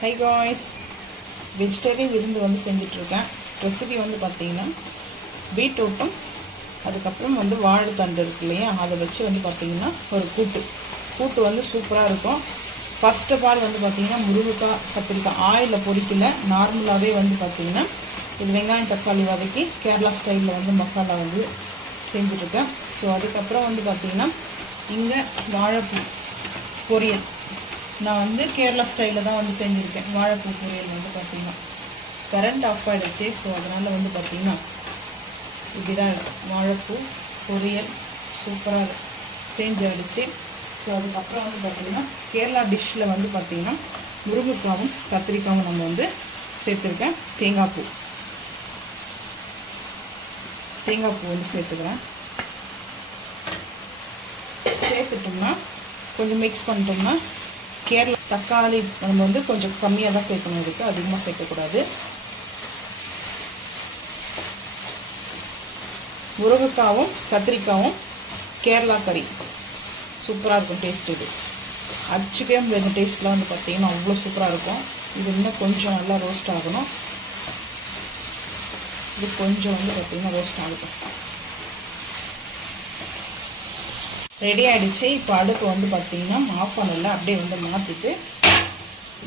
High guys, vegetarian விருந்து வந்து செஞ்சிட்ருக்கேன். Recipe வந்து பார்த்திங்கன்னா பீட்ரூட்டும் அதுக்கப்புறம் வந்து வாழைத்தண்டு இருக்கு இல்லையா, அதை வச்சு வந்து பார்த்திங்கன்னா ஒரு கூட்டு வந்து சூப்பராக இருக்கும். ஃபஸ்ட் ஆஃப் ஆல் வந்து பார்த்திங்கன்னா முருங்கைக்காய் கத்திரிக்காய் ஆயிலில் பொரிக்கல, நார்மலாகவே வந்து பார்த்திங்கன்னா இது வெங்காயம் தக்காளி வதக்கி கேரளா ஸ்டைலில் வந்து மசாலா வந்து செஞ்சுட்ருக்கேன். ஸோ அதுக்கப்புறம் வந்து பார்த்திங்கன்னா இங்கே வாழைப்பூ பொரியல் நான் வந்து கேரளா ஸ்டைலில் தான் வந்து செஞ்சுருக்கேன். வாழைப்பூ பொரியல் வந்து பார்த்திங்கன்னா கரண்ட் ஆஃப் ஆகிடுச்சு. ஸோ அதனால் வந்து பார்த்திங்கன்னா இப்படி தான் இருக்கும். வாழைப்பூ பொரியல் சூப்பராக செஞ்சாயிடுச்சு. ஸோ அதுக்கப்புறம் வந்து பார்த்திங்கன்னா கேரளா டிஷ்ஷில் வந்து பார்த்திங்கன்னா முருங்கைக்காவும் கத்திரிக்காவும் நம்ம வந்து சேர்த்துருக்கேன். தேங்காய் பூ வந்து சேர்த்துக்கிறேன். சேர்த்துட்டோம்னா கொஞ்சம் மிக்ஸ் பண்ணிட்டோம்னா கேரளா தக்காளி நம்ம வந்து கொஞ்சம் கம்மியாக தான் சேர்க்கணும், இதுக்கு அதிகமாக சேர்க்கக்கூடாது. முருங்கைக்காவும் கத்திரிக்காவும் கேரளா கறி சூப்பராக இருக்கும். டேஸ்ட் இது அடிச்சுக்கவே முடியாது. டேஸ்ட்லாம் வந்து பார்த்திங்கன்னா அவ்வளோ சூப்பராக இருக்கும். இது இன்னும் கொஞ்சம் நல்லா ரோஸ்ட் ஆகணும். இது கொஞ்சம் வந்து பார்த்திங்கன்னா ரோஸ்ட் ஆகட்டும். ரெடி ஆகிடுச்சு. இப்போ அடுப்பு வந்து பார்த்திங்கன்னா ஆஃப் பண்ணல, அப்படியே வந்து மாற்றிட்டு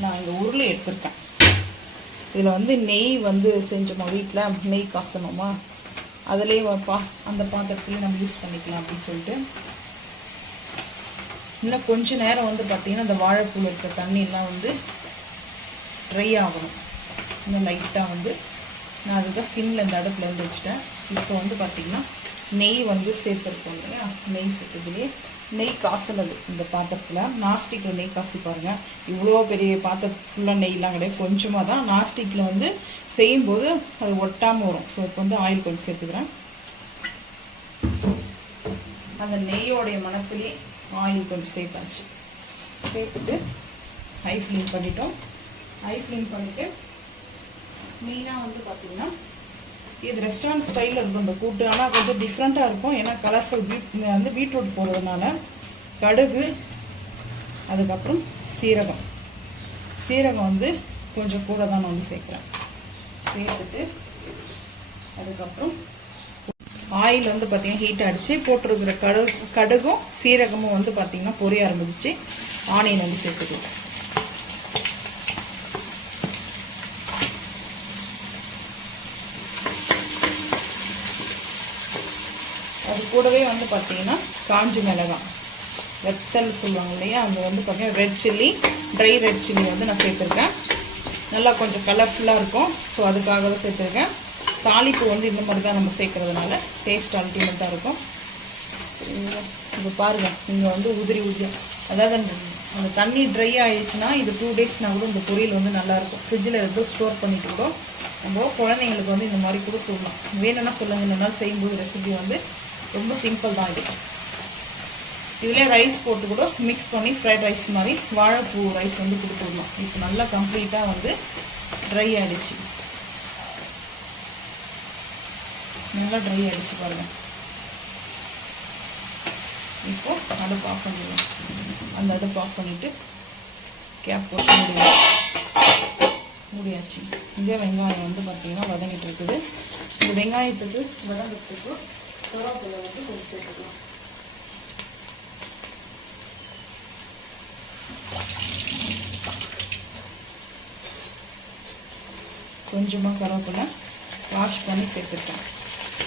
நான் இங்கே உருளை எடுத்துருக்கேன். இதில் வந்து நெய் வந்து செஞ்சோமா, வீட்டில் நெய் காசணுமா, அதிலே அந்த பாத்திரத்துலேயே நம்ம யூஸ் பண்ணிக்கலாம் அப்படின்னு சொல்லிட்டு இன்னும் கொஞ்சம் நேரம் வந்து பார்த்திங்கன்னா அந்த வாழைப்பூ இருக்கிற தண்ணியெல்லாம் வந்து ட்ரை ஆகணும். இன்னும் லைட்டாக வந்து நான் அதுதான் சிம்மில் இந்த அடுப்புலேருந்து வச்சுட்டேன். இப்போ வந்து பார்த்திங்கன்னா நெய் வந்து சேர்த்துருக்கோம் இல்லையா, நெய் சேர்த்ததுலேயே நெய் காசுனது இந்த பாத்திரத்தில். நாஸ்டிக்கில் நெய் காசி பாருங்கள், இவ்வளோ பெரிய பாத்திரம் ஃபுல்லாக நெய்லாம் கிடையாது, கொஞ்சமாக தான். நாஸ்டிக்கில் வந்து செய்யும்போது அது ஒட்டாமல் வரும். ஸோ இப்போ வந்து ஆயில் கொஞ்சம் சேர்த்துக்கிறேன். அந்த நெய்யோடைய மணத்துலேயே ஆயில் கொஞ்சம் சேர்த்தாச்சு. சேர்த்துட்டு ஹை ஃப்ளேம் பண்ணிட்டோம். ஹை ஃப்ளேம் பண்ணிவிட்டு மெயினாக வந்து பார்த்திங்கன்னா இது ரெஸ்டாரண்ட் ஸ்டைலில் இருக்கும் இந்த கூட்டு, ஆனால் கொஞ்சம் டிஃப்ரெண்ட்டாக இருக்கும். ஏன்னா கலர்ஃபுல் வந்து பீட்ரூட் போடுறதுனால கடுகு, அதுக்கப்புறம் சீரகம் வந்து கொஞ்சம் கூட தான் நான் வந்து சேர்க்குறேன். சேர்த்துட்டு அதுக்கப்புறம் ஆயில் வந்து பார்த்திங்கன்னா ஹீட் அடித்து போட்டிருக்கிற கடுகும் சீரகமும் வந்து பார்த்திங்கன்னா பொரிய ஆரம்பிச்சு ஆனியன் வந்து சேர்த்துக்கலாம். அது கூடவே வந்து பார்த்திங்கன்னா காஞ்சி மிளகாய் வெத்தல் சொல்லுவாங்க இல்லையா, அது வந்து பார்த்திங்கன்னா red chilli, try red chilli வந்து நான் சேர்த்துருக்கேன். நல்லா கொஞ்சம் கலர்ஃபுல்லாக இருக்கும். ஸோ அதுக்காக தான் சேர்த்துருக்கேன். தாளிப்பு வந்து இந்த மாதிரி தான் நம்ம சேர்க்குறதுனால டேஸ்ட் அல்டிமேட்டாக இருக்கும். இப்போ பாருங்கள், இங்கே வந்து உதிரி அதாவது அந்த தண்ணி ட்ரை ஆகிடுச்சுன்னா இது 2 டேஸ்னால் கூட இந்த பொரியல் வந்து நல்லாயிருக்கும். ஃப்ரிட்ஜில் எடுத்து ஸ்டோர் பண்ணிட்டு கூட நம்ம குழந்தைங்களுக்கு வந்து இந்த மாதிரி கொடுத்து விடலாம். வேணும்னா சொல்லுங்கள், இந்த நாள் செய்யும்போது ரெசிபி வந்து ரொம்ப சிம்பிள் தான். இதிலே ரைஸ் போட்டு கூட மிக்ஸ் பண்ணி ஃப்ரைட் ரைஸ் மாதிரி வாழைப்பூ ரைஸ் வந்து கொடுத்து விடலாம். இப்போ நல்லா கம்ப்ளீட்டாக வந்து ட்ரை ஆகிடுச்சு. நல்லா ட்ரை ஆகிடுச்சு பாருங்கள். இப்போ அடுப்பு ஆஃப் பண்ணிடலாம். அந்த அடுப்பு ஆஃப் பண்ணிவிட்டு கேப் போட்டு மூடியாச்சு. இதே வெங்காயம் வந்து பார்த்திங்கன்னா வதங்கிட்டு இருக்குது. இந்த வெங்காயத்துக்கு வதங்கிறதுக்கு கருவேப்பிலை வந்து கொஞ்சம் சேர்த்துக்கலாம். கொஞ்சமாக கருவேப்பிலை வாஷ் பண்ணி சேர்த்துட்டேன்.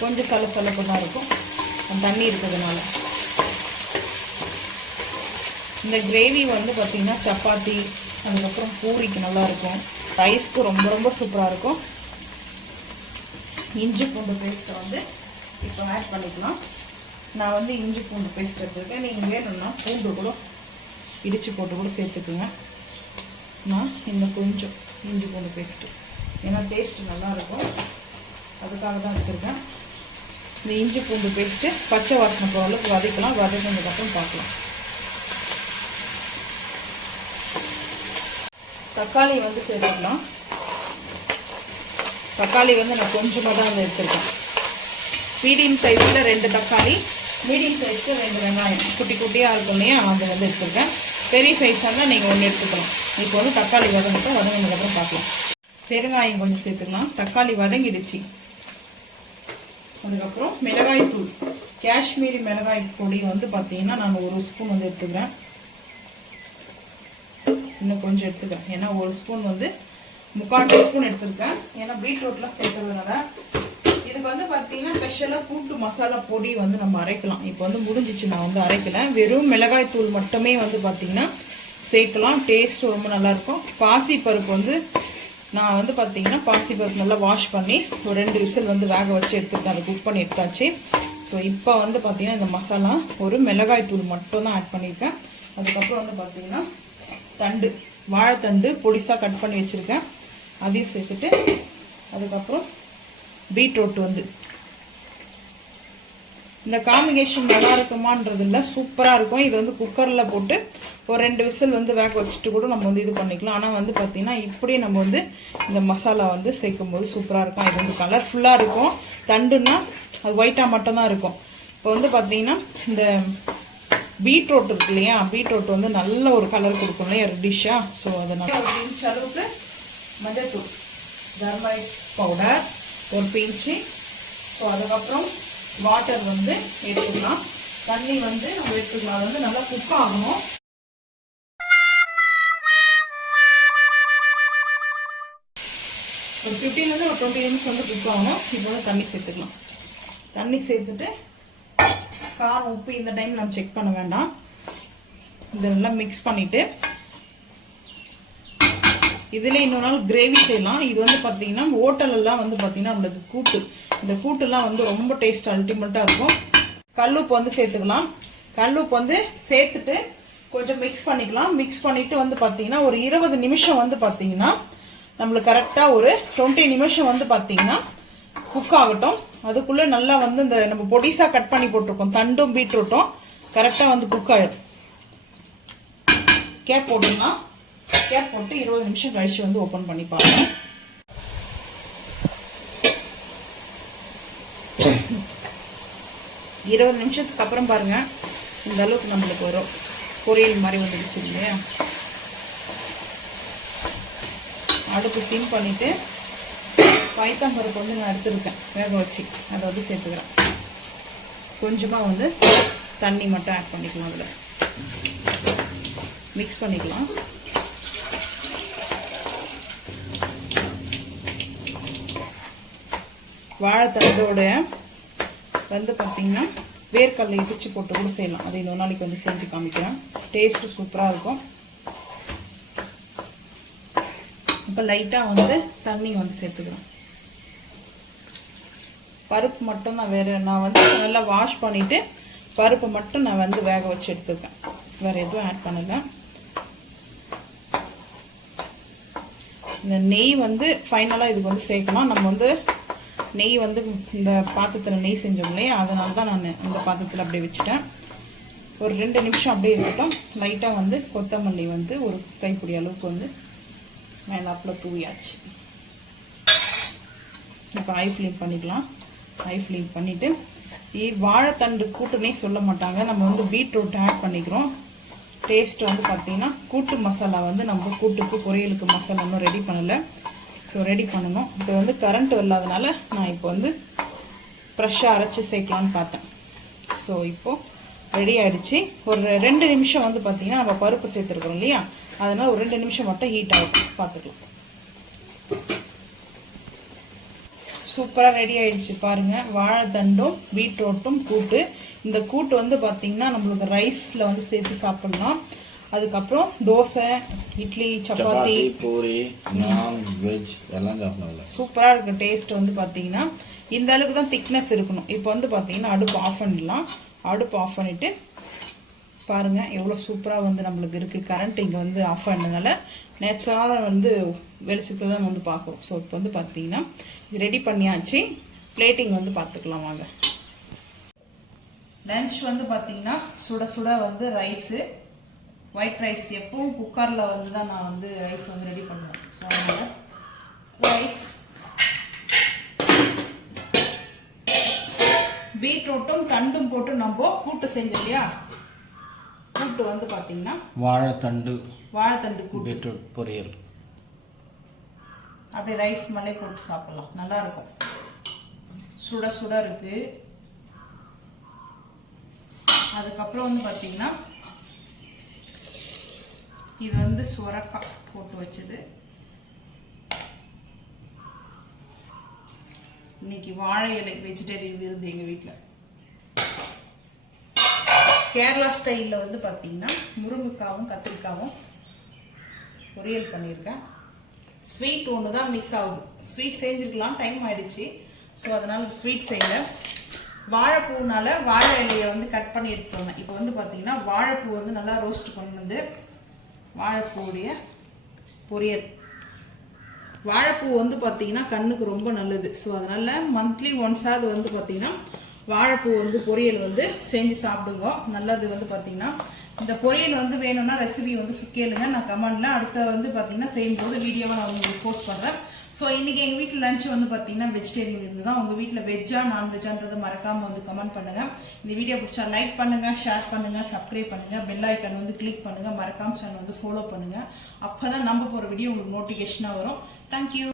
கொஞ்சம் சலசலப்பு தான் இருக்கும் அந்த தண்ணி இருக்கிறதுனால. இந்த கிரேவி வந்து பார்த்திங்கன்னா சப்பாத்தி, அதுக்கப்புறம் பூரிக்கு நல்லாயிருக்கும். ரைஸ்க்கு ரொம்ப ரொம்ப சூப்பராக இருக்கும். இஞ்சி பூண்டு பேஸ்ட்டை வந்து இப்போ ஆட் பண்ணிக்கலாம். நான் வந்து இஞ்சி பூண்டு பேஸ்ட் எடுத்துருக்கேன். நீங்கள் வேணும்னா பூண்டு கூட இடித்து போட்டு கூட சேர்த்துக்குங்க. நான் இன்னும் கொஞ்சம் இஞ்சி பூண்டு பேஸ்ட்டு, ஏன்னா டேஸ்ட்டு நல்லாயிருக்கும், அதுக்காக தான் எடுத்துருக்கேன். இந்த இஞ்சி பூண்டு பேஸ்ட்டு பச்சை வாசனை போகிற அளவுக்கு வதக்கலாம். வதக்கினதுக்கப்புறம் பார்க்கலாம். தக்காளி வந்து சேர்த்துக்கலாம். தக்காளி வந்து நான் கொஞ்சமாக தான் வந்து எடுத்துருக்கேன். மீடியம் சைஸில் 2 தக்காளி, மீடியம் சைஸில் 2 வெங்காயம் குட்டி குட்டியாக இருக்கும் இல்லையா, அதை வந்து எடுத்துருக்கேன். பெரிய சைஸாக இருந்தால் நீங்கள் 1 எடுத்துக்கலாம். இப்போ வந்து தக்காளி வதங்கட்டும், வதங்கினதுக்கப்புறம் பார்க்கலாம். பெருங்காயம் கொஞ்சம் சேர்த்துக்கலாம். தக்காளி வதங்கிடுச்சு. அதுக்கப்புறம் மிளகாய் தூள், காஷ்மீரி மிளகாய் பொடி வந்து பார்த்தீங்கன்னா நான் 1 ஸ்பூன் வந்து எடுத்துக்கிறேன். இன்னும் கொஞ்சம் எடுத்துக்கிறேன், ஏன்னா 1 ஸ்பூன் வந்து 3/4 டீஸ்பூன் எடுத்துருக்கேன். ஏன்னா பீட்ரூட்லாம் சேர்க்கறதுனால. இதுக்கு வந்து பார்த்தீங்கன்னா ஸ்பெஷலாக கூட்டு மசாலா பொடி வந்து நம்ம அரைக்கலாம். இப்போ வந்து முடிஞ்சிச்சு, நான் வந்து அரைக்கல. வெறும் மிளகாய் தூள் மட்டுமே வந்து பார்த்தீங்கன்னா சேர்க்கலாம். டேஸ்ட் ரொம்ப நல்லாயிருக்கும். பாசிப்பருப்பு வந்து நான் வந்து பார்த்தீங்கன்னா பாசிப்பருப்பு நல்லா வாஷ் பண்ணி ஒரு 2 விசில் வந்து வேக வச்சு எடுத்துக்கிட்டேன். அதை குக் பண்ணி எடுத்தாச்சு. ஸோ இப்போ வந்து பார்த்தீங்கன்னா இந்த மசாலா ஒரு மிளகாய் தூள் மட்டும் தான் ஆட் பண்ணியிருக்கேன். அதுக்கப்புறம் வந்து பார்த்தீங்கன்னா தண்டு, வாழைத்தண்டு பொடிசாக கட் பண்ணி வச்சுருக்கேன், அதையும் சேர்த்துட்டு அதுக்கப்புறம் பீட்ரூட் வந்து இந்த காம்பினேஷன் நல்லா இருக்குமான்றது இல்லை, சூப்பராக இருக்கும். இது வந்து குக்கரில் போட்டு ஒரு 2 விசில் வந்து வேக வச்சுட்டு கூட நம்ம வந்து இது பண்ணிக்கலாம். ஆனால் வந்து பார்த்திங்கன்னா இப்படியே நம்ம வந்து இந்த மசாலா வந்து சேர்க்கும் போது சூப்பராக இருக்கும். இது வந்து கலர்ஃபுல்லாக இருக்கும். தண்டுன்னா அது ஒயிட்டாக மட்டும்தான் இருக்கும். இப்போ வந்து பார்த்திங்கன்னா இந்த பீட்ரூட் இருக்கு இல்லையா, பீட்ரூட் வந்து நல்ல ஒரு கலர் கொடுக்கும் இல்லையா ரெட்டிஷாக. ஸோ அதனால் ஒரு பிஞ்ச் அளவுக்கு மஞ்சள்தூள், டர்மரிக் பவுடர் ஒரு பிஞ்சு. ஸோ அதுக்கப்புறம் வாட்டர் வந்து எடுத்துக்கலாம். தண்ணி வந்து நம்ம எடுத்துக்கலாம். அது வந்து நல்லா குக் ஆகணும். ஒரு 15 ஒரு 20 நிமிஷம் வந்து குக் ஆகணும். இப்போ வந்து தண்ணி சேர்த்துக்கலாம். தண்ணி சேர்த்துட்டு காரம் உப்பு இந்த டைம் நம்ம செக் பண்ண வேண்டாம். இதெல்லாம் மிக்ஸ் பண்ணிவிட்டு இதில் இன்னொரு நாள் கிரேவி செய்யலாம். இது வந்து பார்த்தீங்கன்னா ஹோட்டலெல்லாம் வந்து பார்த்தீங்கன்னா நம்மளுக்கு கூட்டு, இந்த கூட்டுலாம் வந்து ரொம்ப டேஸ்ட் அல்டிமேட்டாக இருக்கும். கல்லுப்பு வந்து சேர்த்துக்கலாம். கல்லுப்பு வந்து சேர்த்துட்டு கொஞ்சம் மிக்ஸ் பண்ணிக்கலாம். மிக்ஸ் பண்ணிவிட்டு வந்து பார்த்தீங்கன்னா ஒரு 20 நிமிஷம் வந்து பார்த்தீங்கன்னா நம்மளுக்கு கரெக்டாக ஒரு 20 நிமிஷம் வந்து பார்த்தீங்கன்னா குக் ஆகட்டும். அதுக்குள்ளே நல்லா வந்து இந்த நம்ம பொடிசாக கட் பண்ணி போட்டிருக்கோம் தண்டும் பீட்ரூட்டும் கரெக்டாக வந்து குக் ஆகிடும். கேப் போட்டுக்கலாம். கேப் போட்டு 20 நிமிஷம் கழிச்சு வந்து ஓப்பன் பண்ணி பாருங்க. இருபது நிமிஷத்துக்கு அப்புறம் பாருங்க, இந்த அளவுக்கு நம்மளுக்கு வரும். பொரியல் மாதிரி வந்துடுச்சு இல்லையா. அடுப்பு சிம் பண்ணிட்டு பைத்தம்பருப்பு வந்து நான் எடுத்துருக்கேன் வேக வச்சு, அதை வந்து சேர்த்துக்கிறேன். கொஞ்சமாக வந்து தண்ணி மட்டும் ஆட் பண்ணிக்கலாம். அதில் மிக்ஸ் பண்ணிக்கலாம். வாழைத்தண்டோட வந்து பார்த்தீங்கன்னா வேர்க்கடலை இடிச்சு போட்டு கூட செய்யலாம். அது இன்னொரு நாளைக்கு வந்து செஞ்சு காமிக்கிறேன். டேஸ்ட்டு சூப்பராக இருக்கும். இப்போ லைட்டாக வந்து தண்ணி வந்து சேர்த்துக்கிறேன். பருப்பு மட்டும் நான் நான் வந்து நல்லா வாஷ் பண்ணிவிட்டு பருப்பு மட்டும் நான் வந்து வேக வச்சு எடுத்துருக்கேன். வேறு எதுவும் ஆட் பண்ணலை. இந்த நெய் வந்து ஃபைனலாக இதுக்கு வந்து சேர்க்கணும். நம்ம வந்து நெய் வந்து இந்த பாத்திரத்தில் நெய் செஞ்சோம் இல்லையா, அதனால தான் நான் இந்த பாத்திரத்தில் அப்படியே வச்சுட்டேன். ஒரு 2 நிமிஷம் அப்படியே இருக்கட்டும். லைட்டாக வந்து கொத்தமல்லி வந்து ஒரு கைப்பிடி அளவுக்கு வந்து மேலாப்பில் தூவியாச்சு. இப்போ ஐ ஃப்ளேம் பண்ணிக்கலாம். ஐ ஃப்ளேம் பண்ணிவிட்டு வாழைத்தண்டு கூட்டுனே சொல்ல மாட்டாங்க, நம்ம வந்து பீட்ரூட் ஆட் பண்ணிக்கிறோம். டேஸ்ட் வந்து பார்த்திங்கன்னா கூட்டு மசாலா வந்து நம்ம கூட்டுக்கு பொரியலுக்கு மசாலா இன்னும் ரெடி பண்ணலை. ஸோ ரெடி பண்ணணும். இப்போ வந்து கரண்ட் இல்லாதனால நான் இப்போ வந்து ஃப்ரெஷ்ஷாக அரைச்சி சேர்க்கலான்னு பார்த்தேன். ஸோ இப்போது ரெடி ஆகிடுச்சு. ஒரு 2 நிமிஷம் வந்து பார்த்திங்கன்னா நம்ம பருப்பு சேர்த்துருக்கோம் இல்லையா, அதனால் ஒரு 2 நிமிஷம் மட்டும் ஹீட் ஆகும். பார்த்துக்கலாம். சூப்பராக ரெடி ஆகிடுச்சு பாருங்கள். வாழைத்தண்டும் பீட்ரூட்டும் கூட்டு. இந்த கூட்டு வந்து பார்த்திங்கன்னா நம்மளுக்கு ரைஸில் வந்து சேர்த்து சாப்பிட்லாம். அதுக்கப்புறம் தோசை, இட்லி, சப்பாத்தி, பூரி, நான் வெஜ் எல்லாம் சாப்பிடலாம். சூப்பராக இருக்கும். டேஸ்ட் வந்து பார்த்தீங்கன்னா இந்த அளவுக்கு தான் திக்னஸ் இருக்கணும். இப்போ வந்து பார்த்தீங்கன்னா அடுப்பு ஆஃப் பண்ணிடலாம். அடுப்பு ஆஃப் பண்ணிவிட்டு பாருங்கள் எவ்வளோ சூப்பராக வந்து நம்மளுக்கு இருக்குது. கரண்ட் இங்கே வந்து ஆஃப் பண்ணதுனால நேச்சுரலாக வந்து வெளிச்சத்தை தான் வந்து பார்க்குறோம். ஸோ இப்போ வந்து பார்த்தீங்கன்னா இது ரெடி பண்ணியாச்சு. பிளேட்டிங் வந்து பார்த்துக்கலாம் வாங்க. லன்ச் வந்து பார்த்தீங்கன்னா சுட சுட வந்து ரைஸு, ஒயிட் ரைஸ். எப்பவும் குக்கரில் வந்து தான் நான் வந்து ரைஸ் வந்து ரெடி பண்ணுவேன். ஸோ அதனால் ரைஸ், பீட்ரூட்டும் தண்டும் போட்டு நம்ம கூட்டு செஞ்சோம் இல்லையா, கூட்டு வந்து பார்த்தீங்கன்னா வாழைத்தண்டு கூட்டு பீட்ரூட் பொரியல். அப்படியே ரைஸ் மேலே போட்டு சாப்பிடலாம், நல்லா இருக்கும். சுட சுட இருக்கு. அதுக்கப்புறம் வந்து பார்த்தீங்கன்னா இது வந்து சுரக்காய் போட்டு வச்சது. இன்னைக்கு வாழை இலை வெஜிடேரியன் விருந்து எங்கள் வீட்டில். கேரளா ஸ்டைலில் வந்து பார்த்தீங்கன்னா முருங்கைக்காவும் கத்திரிக்காவும் பொரியல் பண்ணியிருக்கேன். ஸ்வீட் ஒன்று தான் மிஸ் ஆகுது. ஸ்வீட் செஞ்சுருக்கலாம், டைம் ஆயிடுச்சு. ஸோ அதனால் ஸ்வீட் செய்யலை. வாழைப்பூனால வாழை இலையை வந்து கட் பண்ணி எடுத்துருவேன். இப்போ வந்து பார்த்தீங்கன்னா வாழைப்பூ வந்து நல்லா ரோஸ்ட் பண்ணது, வாழைப்பூடைய பொரியல். வாழைப்பூ வந்து பார்த்தீங்கன்னா கண்ணுக்கு ரொம்ப நல்லது. ஸோ அதனால் மந்த்லி ஒன்ஸாவது வந்து பார்த்தீங்கன்னா வாழைப்பூ வந்து பொரியல் வந்து செஞ்சு சாப்பிடுங்க, நல்லது. வந்து பார்த்தீங்கன்னா இந்த பொரியல் வந்து வேணும்னா ரெசிபி வந்து கேளுங்க, நான் கமெண்டில் அடுத்த வந்து பார்த்தீங்கன்னா செய்யும்போது வீடியோவை நான் உங்களுக்கு போஸ்ட் பண்ணுறேன். ஸோ இன்றைக்கி எங்கள் வீட்டில் லஞ்ச் வந்து பார்த்தீங்கன்னா வெஜிடேரியன் இருந்து தான். உங்கள் வீட்டில் வெஜ்ஜா நான்வெஜ்ஜான்றதை மறக்காமல் வந்து கமெண்ட் பண்ணுங்கள். இந்த வீடியோ பிடிச்சா லைக் பண்ணுங்கள், ஷேர் பண்ணுங்கள், சப்ஸ்கிரைப் பண்ணுங்கள், பெல் ஐக்கன் வந்து கிளிக் பண்ணுங்கள், மறக்காம சேனல் வந்து ஃபாலோ பண்ணுங்கள். அப்போ தான் நம்ம போகிற வீடியோ உங்களுக்கு நோட்டிஃபிகேஷனாக வரும். தேங்க்யூ.